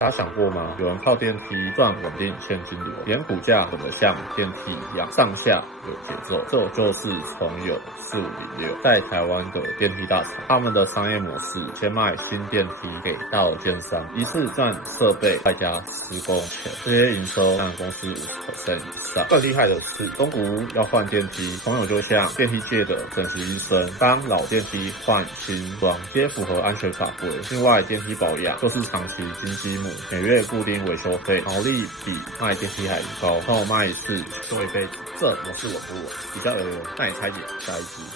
大家想过吗？有人靠电梯赚稳定现金流，连股价活得像电梯一样上下有节奏。这就是从有4506在台湾的电梯大厂，他们的商业模式先卖新电梯给大楼建商，一次赚设备外加施工钱，这些营收占公司50% 以上。更厉害的是，中古屋要换电梯，从有就像电梯界的整形医生，帮老电梯换新装，皆符合安全法规。另外，电梯保养就是长期金积木，每月固定维修费，毛利比卖电梯还高，帮我卖一次就一辈子。这模式稳不稳？比较有人，那你猜解下一支。